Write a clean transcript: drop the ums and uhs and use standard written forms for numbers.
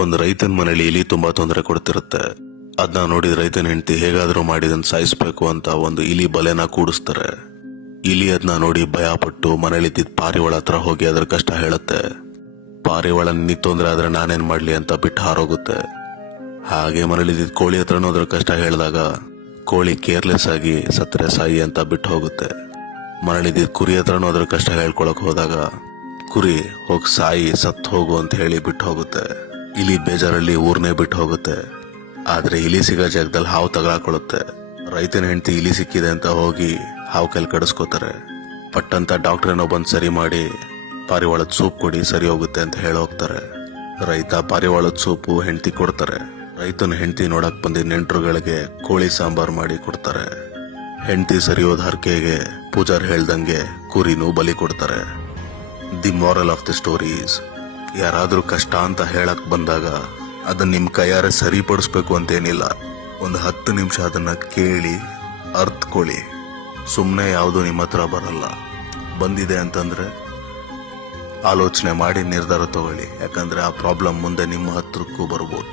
ಒಂದು ರೈತನ ಮನೇಲಿ ಇಲಿ ತುಂಬಾ ತೊಂದರೆ ಕೊಡ್ತಿರುತ್ತೆ. ಅದನ್ನ ನೋಡಿದ ರೈತನ ಹೆಂಡತಿ ಹೇಗಾದ್ರೂ ಮಾಡಿ ಇದನ್ನ ಸಾಯಿಸ್ಬೇಕು ಅಂತ ಒಂದು ಇಲಿ ಬಲೆನ ಕೂಡಿಸ್ತಾರೆ. ಇಲಿ ಅದನ್ನ ನೋಡಿ ಭಯ ಪಟ್ಟು ಮನೇಲಿದ್ದ ಪಾರಿವಾಳ ಹತ್ರ ಹೋಗಿ ಅದ್ರ ಕಷ್ಟ ಹೇಳುತ್ತೆ. ಪಾರಿವಾಳ ನಿನಗೆ ತೊಂದರೆ ಆದ್ರೆ ನಾನೇನ್ ಮಾಡ್ಲಿ ಅಂತ ಬಿಟ್ಟು ಹಾರೋಗುತ್ತೆ. ಹಾಗೆ ಮನೇಲಿದ್ದ ಕೋಳಿ ಹತ್ರನೂ ಅದ್ರ ಕಷ್ಟ ಹೇಳಿದಾಗ ಕೋಳಿ ಕೇರ್ಲೆಸ್ ಆಗಿ ಸತ್ತರೆ ಸಾಯಿ ಅಂತ ಬಿಟ್ಟು ಹೋಗುತ್ತೆ. ಮನೇಲಿದ್ದ ಕುರಿ ಹತ್ರನೂ ಅದ್ರ ಕಷ್ಟ ಹೇಳ್ಕೊಳಕ್ ಹೋದಾಗ ಕುರಿ ಹೋಗ್ ಸಾಯಿ ಸತ್ ಹೋಗು ಅಂತ ಹೇಳಿ ಬಿಟ್ಟು ಹೋಗುತ್ತೆ. ಇಲಿ ಬೇಜಾರಲ್ಲಿ ಊರ್ನೇ ಬಿಟ್ಟು ಹೋಗುತ್ತೆ. ಆದ್ರೆ ಇಲಿ ಸಿಗೋ ಜಾಗದಲ್ಲಿ ಹಾವು ತಗೊಳಕೊಳ್ಳುತ್ತೆ. ರೈತನ ಹೆಂಡತಿ ಇಲಿ ಸಿಕ್ಕಿದೆ ಅಂತ ಹೋಗಿ ಹಾವು ಕೈಲಿ ಕಡಿಸ್ಕೋತಾರೆ. ಪಟ್ಟಂತ ಡಾಕ್ಟರ್ ಏನೋ ಬಂದ್ ಸರಿ ಮಾಡಿ ಪಾರಿವಾಳದ ಸೂಪ್ ಕೊಡಿ ಸರಿ ಹೋಗುತ್ತೆ ಅಂತ ಹೇಳಿ ಹೋಗ್ತಾರೆ. ರೈತ ಪಾರಿವಾಳದ ಸೂಪು ಹೆಂಡತಿ ಕೊಡ್ತಾರೆ. ರೈತನ ಹೆಂಡತಿ ನೋಡಕ್ ಬಂದಿದ್ದ ನೆಂಟರುಗಳಿಗೆ ಕೋಳಿ ಸಾಂಬಾರ್ ಮಾಡಿ ಕೊಡ್ತಾರೆ. ಹೆಂಡತಿ ಸರಿ ಹೋದ ಹರಕೆಗೆ ಪೂಜಾರ್ ಹೇಳ್ದಂಗೆ ಕುರಿನೂ ಬಲಿ ಕೊಡ್ತಾರೆ. The moral of the stories, ಯಾರಾದ್ರೂ ಕಷ್ಟ ಅಂತ ಹೇಳಕ್ ಬಂದಾಗ ಅದನ್ನ ನಿಮ್ ಕೈಯಾರೆ ಸರಿಪಡಿಸ್ಬೇಕು ಅಂತೇನಿಲ್ಲ. ಒಂದು 10 ನಿಮಿಷ ಅದನ್ನ ಕೇಳಿ ಅರ್ಥಕೊಳ್ಳಿ. ಸುಮ್ಮನೆ ಯಾವುದು ನಿಮ್ಮ ಹತ್ರ ಬರಲ್ಲ. ಬಂದಿದೆ ಅಂತಂದ್ರೆ ಆಲೋಚನೆ ಮಾಡಿ ನಿರ್ಧಾರ ತಗೊಳ್ಳಿ. ಯಾಕಂದ್ರೆ ಆ ಪ್ರಾಬ್ಲಮ್ ಮುಂದೆ ನಿಮ್ಮ ಹತ್ರಕ್ಕೂ ಬರ್ಬೋದು.